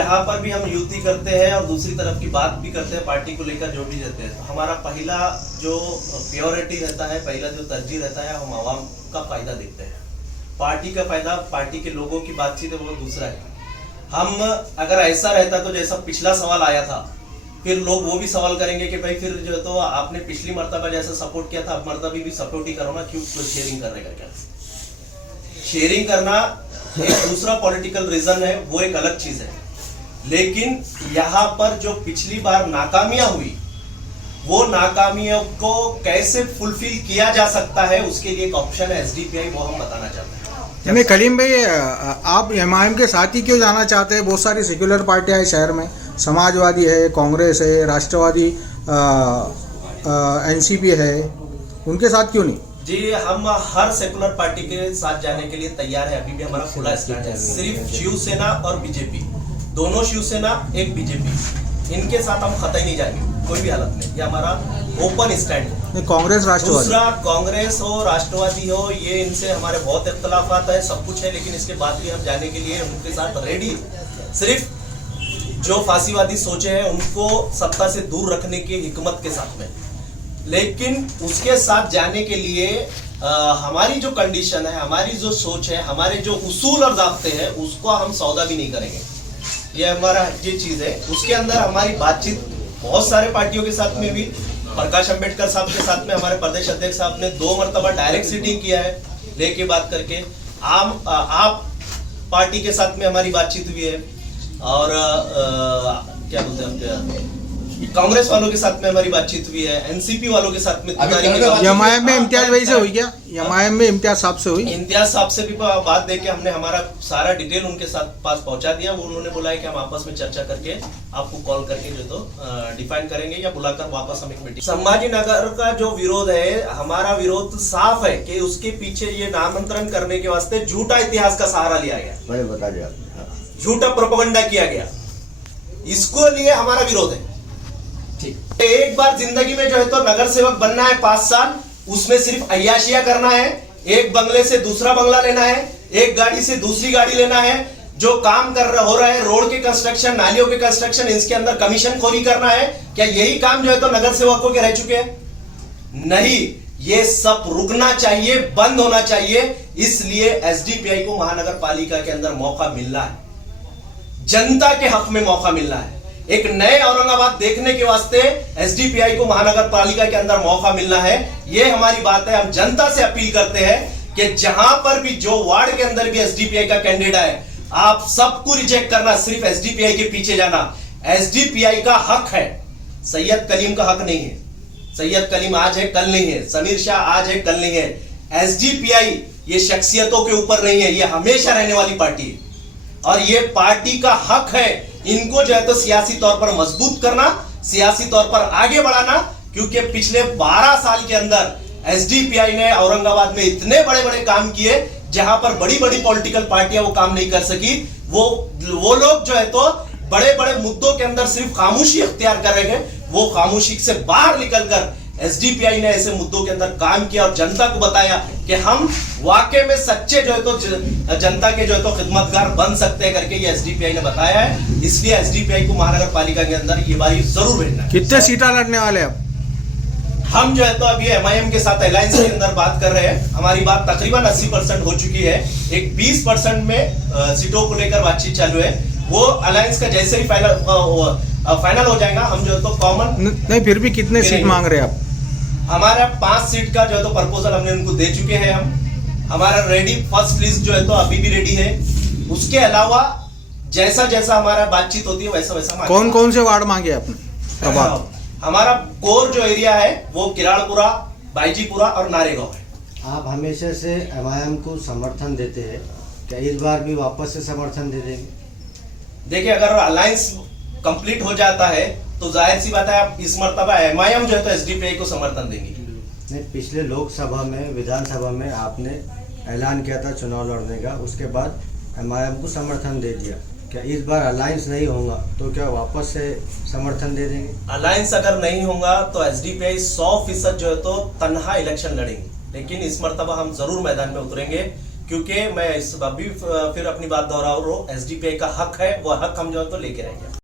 जहाँ पर भी हम युति करते हैं और दूसरी तरफ की बात भी करते हैं पार्टी को लेकर जो भी रहते हैं, तो हमारा पहला जो प्योरिटी रहता है, पहला जो तरजीह रहता है, हम आवाम का फायदा देखते हैं। पार्टी का फायदा, पार्टी के लोगों की बातचीत है, वो दूसरा है। हम अगर ऐसा रहता तो जैसा पिछला सवाल आया था, फिर लोग वो भी सवाल करेंगे कि भाई फिर जो तो आपने पिछली मर्तबा जैसा सपोर्ट किया था, अब मर्तबा भी सपोर्ट ही करो ना, क्यों शेयरिंग करने का क्या? शेयरिंग करना एक दूसरा पॉलिटिकल रीजन है, वो एक अलग चीज है। लेकिन यहाँ पर जो पिछली बार नाकामियां हुई, वो नाकामियों को कैसे फुलफिल किया जा सकता है, उसके लिए एक ऑप्शन है एसडीपीआई, वो हम बताना चाहते हैं। यानी कलीम भाई, आप एमआईएम के साथ ही क्यों जाना चाहते हैं? बहुत सारी सेक्युलर पार्टियां हैं शहर में, समाजवादी है, कांग्रेस है, राष्ट्रवादी एनसीपी है, उनके साथ क्यों नहीं? जी, हम हर सेकुलर पार्टी के साथ जाने के लिए तैयार है। अभी भी हमारा खुला स्टैंड है। सिर्फ शिवसेना और बीजेपी, दोनों शिवसेना एक बीजेपी, इनके साथ हम कतई नहीं जाएंगे कोई भी हालत में। ये हमारा ओपन स्टैंड है। कांग्रेस राष्ट्रवादी, दूसरा कांग्रेस हो, राष्ट्रवादी हो, ये इनसे हमारे बहुत इख्तलाफात है, सब कुछ है, लेकिन इसके बाद भी हम जाने के लिए उनके साथ रेडी है। सिर्फ जो फांसीवादी सोचे हैं उनको सत्ता से दूर रखने की हिकमत के साथ में, लेकिन उसके साथ जाने के लिए हमारी जो कंडीशन है, हमारी जो सोच है, हमारे जो उसूल और ज़ाब्ते हैं, उसको हम सौदा भी नहीं करेंगे। ये हमारा ये चीज़ है। उसके अंदर हमारी बातचीत बहुत सारे पार्टियों के साथ में भी, प्रकाश अंबेडकर साहब के साथ में हमारे प्रदेश अध्यक्ष साहब ने 2 मरतबा डायरेक्ट सीटिंग किया है, लेके बात करके। आप पार्टी के साथ में हमारी बातचीत हुई है, और क्या बोलते हैं, कांग्रेस वालों के साथ में हमारी बातचीत हुई है, एनसीपी वालों के साथ में। एमआईएम में इम्तियाज भाई से हुई क्या? एमआईएम में इम्तियाज साहब से हुई? इम्तियाज साहब से भी बात देके हमने हमारा सारा डिटेल उनके साथ पास पहुंचा दिया। वो उन्होंने बोला है कि हम आपस में चर्चा करके आपको कॉल करके जो तो डिफाइन करेंगे, या बुलाकर वापस हम एक मीटिंग। संभाजी नगर का जो विरोध है, हमारा विरोध साफ है कि उसके पीछे ये नामांतरण करने के वास्ते झूठा इतिहास का सहारा लिया गया, बता दिया, झूठा प्रोपेगेंडा किया गया, इसको लिए हमारा विरोध है। ठीक, एक बार जिंदगी में जो है तो नगर सेवक बनना है 5 साल, उसमें सिर्फ अय्याशिया करना है, एक बंगले से दूसरा बंगला लेना है, एक गाड़ी से दूसरी गाड़ी लेना है, जो काम हो रहा है रोड के कंस्ट्रक्शन, नालियों के कंस्ट्रक्शन, इसके अंदर कमीशन खोरी करना है। क्या यही काम जो है तो नगर सेवकों के रह चुके हैं? नहीं, ये सब रुकना चाहिए, बंद होना चाहिए। इसलिए एसडीपीआई को महानगर पालिका के अंदर मौका मिल रहा है, जनता के हक में मौका मिल रहा है। एक नए औरंगाबाद देखने के वास्ते एसडीपीआई को महानगर पालिका के अंदर मौका मिलना है, ये हमारी बात है। हम जनता से अपील करते हैं कि जहां पर भी जो वार्ड के अंदर भी एसडीपीआई का कैंडिडेट है, आप सबको रिजेक्ट करना, सिर्फ एसडीपीआई के पीछे जाना। एसडीपीआई का हक है, सैयद कलीम का हक नहीं है। सैयद कलीम आज है, कल नहीं है। समीर शाह आज है, कल नहीं है। एसडीपीआई ये शख्सियतों के ऊपर नहीं है, ये हमेशा रहने वाली पार्टी है, और ये पार्टी का हक है इनको जो है तो सियासी तौर पर मजबूत करना, सियासी तौर पर आगे बढ़ाना। क्योंकि पिछले 12 साल के अंदर एसडीपीआई ने औरंगाबाद में इतने बड़े बड़े काम किए, जहां पर बड़ी बड़ी पॉलिटिकल पार्टियां वो काम नहीं कर सकी। वो लोग जो है तो बड़े बड़े मुद्दों के अंदर सिर्फ खामोशी इख्तियार करेंगे, वो खामोशी से बाहर निकलकर एसडीपीआई ने ऐसे मुद्दों के अंदर काम किया और जनता को बताया कि हम वाकई में सच्चे जो है तो जनता के जो है तो खिदमतगार बन सकते हैं करके, ये एसडीपीआई ने बताया है। इसलिए एसडीपीआई को महानगर पालिका के अंदर ये बारी जरूर भेजना है। कितने सीटा लड़ने वाले अब? हम जो है तो अभी एमआईएम के साथ अलायंस के अंदर बात कर रहे हैं। हमारी बात तकरीबन 80% हो चुकी है। एक 20% में सीटों को लेकर बातचीत चालू है। वो अलायंस का जैसे ही फाइनल हो जाएगा, हम जो है तो कॉमन नहीं, फिर भी कितने सीट मांग रहे हैं आप? हमारा 5 सीट का जो है तो प्रपोजल हमने उनको दे चुके हैं। हमारा रेडी फर्स्ट लिस्ट जो है तो अभी भी रेडी है। उसके अलावा जैसा जैसा हमारा बातचीत होती है वैसा वैसा कौन कौन से वार्ड मांगे आपने? हमारा कोर जो एरिया है वो किराड़पुरा, बाईजीपुरा और नारेगांव है। आप हमेशा से एमआईएम को समर्थन देते हैं, क्या इस बार भी वापस से समर्थन दे देंगे? देखिए, अगर अलायंस कंप्लीट हो जाता है तो जाहिर सी बात है आप इस मर्तबा एमआईएम जो है तो एसडीपीआई को समर्थन देंगे। नहीं, पिछले लोकसभा में, विधानसभा में आपने ऐलान किया था चुनाव लड़ने का, उसके बाद एमआईएम को समर्थन दे दिया। क्या इस बार अलायंस नहीं होगा तो क्या वापस से समर्थन दे देंगे? अलायंस अगर नहीं होगा तो एसडीपीआई 100% जो है तो तन्हा इलेक्शन लड़ेंगे, लेकिन इस मर्तबा हम जरूर मैदान में उतरेंगे। क्योंकि मैं इस अभी फिर अपनी बात दोहरा रहा हूं, एसडीपीआई का हक है, वो हक हम जो है तो लेके रहेंगे।